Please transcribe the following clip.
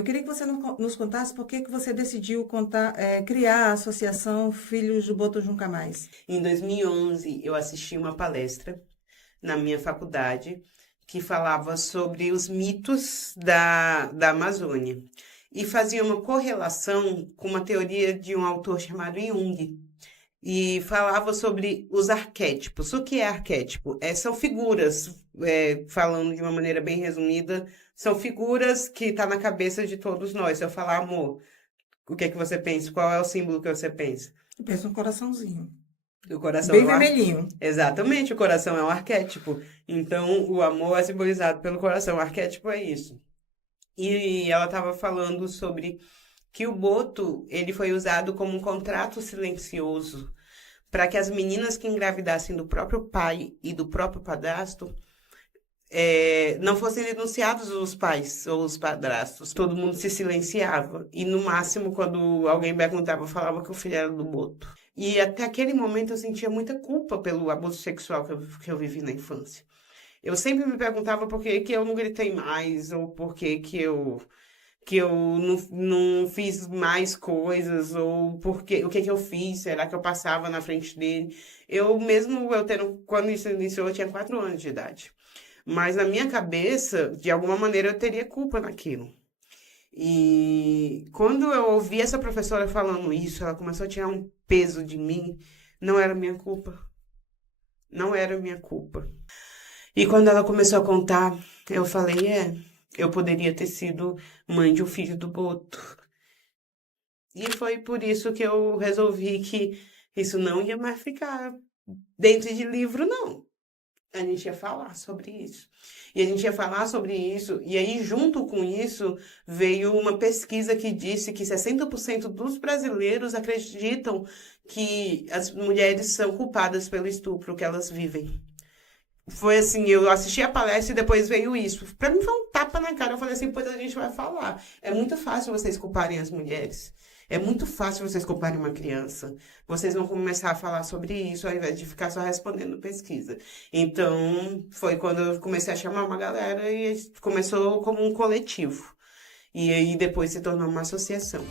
Eu queria que você nos contasse por que que você decidiu criar a Associação Filhos do Boto Nunca Mais. Em 2011, eu assisti uma palestra na minha faculdade que falava sobre os mitos da Amazônia e fazia uma correlação com uma teoria de um autor chamado Jung. E falava sobre os arquétipos. O que é arquétipo? São figuras, falando de uma maneira bem resumida, são figuras que estão na cabeça de todos nós. Se eu falar amor, o que é que você pensa? Qual é o símbolo que você pensa? Eu penso um coraçãozinho, O coração bem é vermelhinho. Exatamente, o coração é um arquétipo. Então, o amor é simbolizado pelo coração. O arquétipo é isso. E ela estava falando sobre que o boto ele foi usado como um contrato silencioso para que as meninas que engravidassem do próprio pai e do próprio padrasto não fossem denunciados os pais ou os padrastos. Todo mundo se silenciava. E, no máximo, quando alguém perguntava, falava que o filho era do boto. E até aquele momento eu sentia muita culpa pelo abuso sexual que eu vivi na infância. Eu sempre me perguntava por que que eu não gritei mais, ou por que eu não fiz mais coisas, ou porque, o que que eu fiz, será que eu passava na frente dele? Quando isso iniciou, eu tinha 4 anos de idade. Mas na minha cabeça, de alguma maneira, eu teria culpa naquilo. E quando eu ouvi essa professora falando isso, ela começou a tirar um peso de mim, não era minha culpa. Não era minha culpa. E quando ela começou a contar, eu falei, eu poderia ter sido mãe de um filho do Boto. E foi por isso que eu resolvi que isso não ia mais ficar dentro de livro, não. A gente ia falar sobre isso. E a gente ia falar sobre isso, e aí, junto com isso, veio uma pesquisa que disse que 60% dos brasileiros acreditam que as mulheres são culpadas pelo estupro que elas vivem. Foi assim, eu assisti a palestra e depois veio isso. Pra mim foi um tapa na cara. Eu falei assim, pois a gente vai falar. É muito fácil vocês culparem as mulheres. É muito fácil vocês culparem uma criança. Vocês vão começar a falar sobre isso ao invés de ficar só respondendo pesquisa. Então, foi quando eu comecei a chamar uma galera e começou como um coletivo. E aí depois se tornou uma associação.